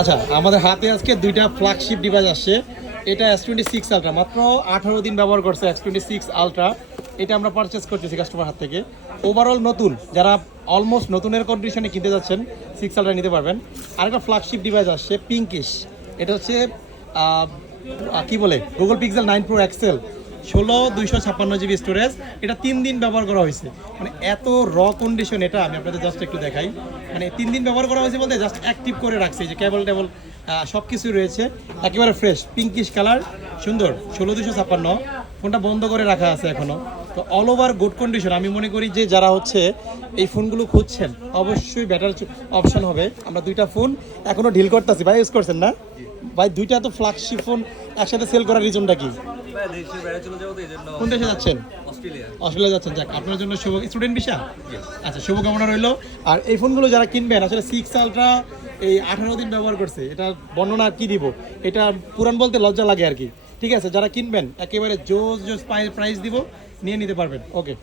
আচ্ছা, আমাদের হাতে আজকে দুইটা ফ্ল্যাগশিপ ডিভাইস আসছে। এটা S26 আলট্রা, মাত্র 18 দিন ব্যবহার করছে S26 আলট্রা। এটা আমরা পারচেস করতেছি কাস্টমার হাত থেকে। ওভারঅল নতুন, যারা অলমোস্ট নতুনের কন্ডিশনে কিনতে যাচ্ছেন 6 আলট্রা নিতে পারবেন। আরেকটা ফ্ল্যাগশিপ ডিভাইস আসছে পিঙ্কিশ, এটা হচ্ছে কি বলে Google Pixel 9 pro XL, 16/256 GB storage. এটা 3 দিন ব্যবহার করা হয়েছে, মানে এত র কন্ডিশন। এটা আমি আপনাদের জাস্ট একটু দেখাই, মানে 3 দিন ব্যবহার করা হয়েছে বলতে জাস্ট অ্যাক্টিভ করে রাখছে, যে কেবল টেবল সব কিছুই রয়েছে, একেবারে ফ্রেশ পিঙ্কিশ কালার, সুন্দর। 16/256, ফোনটা বন্ধ করে রাখা আছে এখনও। তো অল ওভার গুড কন্ডিশন। আমি মনে করি যে যারা হচ্ছে এই ফোনগুলো খুঁজছেন অবশ্যই বেটার অপশন হবে। আমরা দুইটা ফোন এখনও ডিল করতেছি, ভাই ইউজ করছেন না ভাই? দুইটা তো ফ্ল্যাগশিপ ফোন একসাথে সেল করার রিজনটা কি? কোন দেশে যাচ্ছেন? অস্ট্রেলিয়া যাচ্ছেন। যাক, আপনার জন্য শুভ, স্টুডেন্ট ভিসা। আচ্ছা, শুভকামনা রইলো। আর এই ফোনগুলো যারা কিনবেন, আসলে 6 আলট্রা এই 18 দিন ব্যবহার করছে, এটা বর্ণনা কি দিব, এটা পুরান বলতে লজ্জা লাগে আর কি। ঠিক আছে, যারা কিনবেন একেবারে জোস প্রাইস দিব, নিয়ে নিতে পারবেন। ওকে।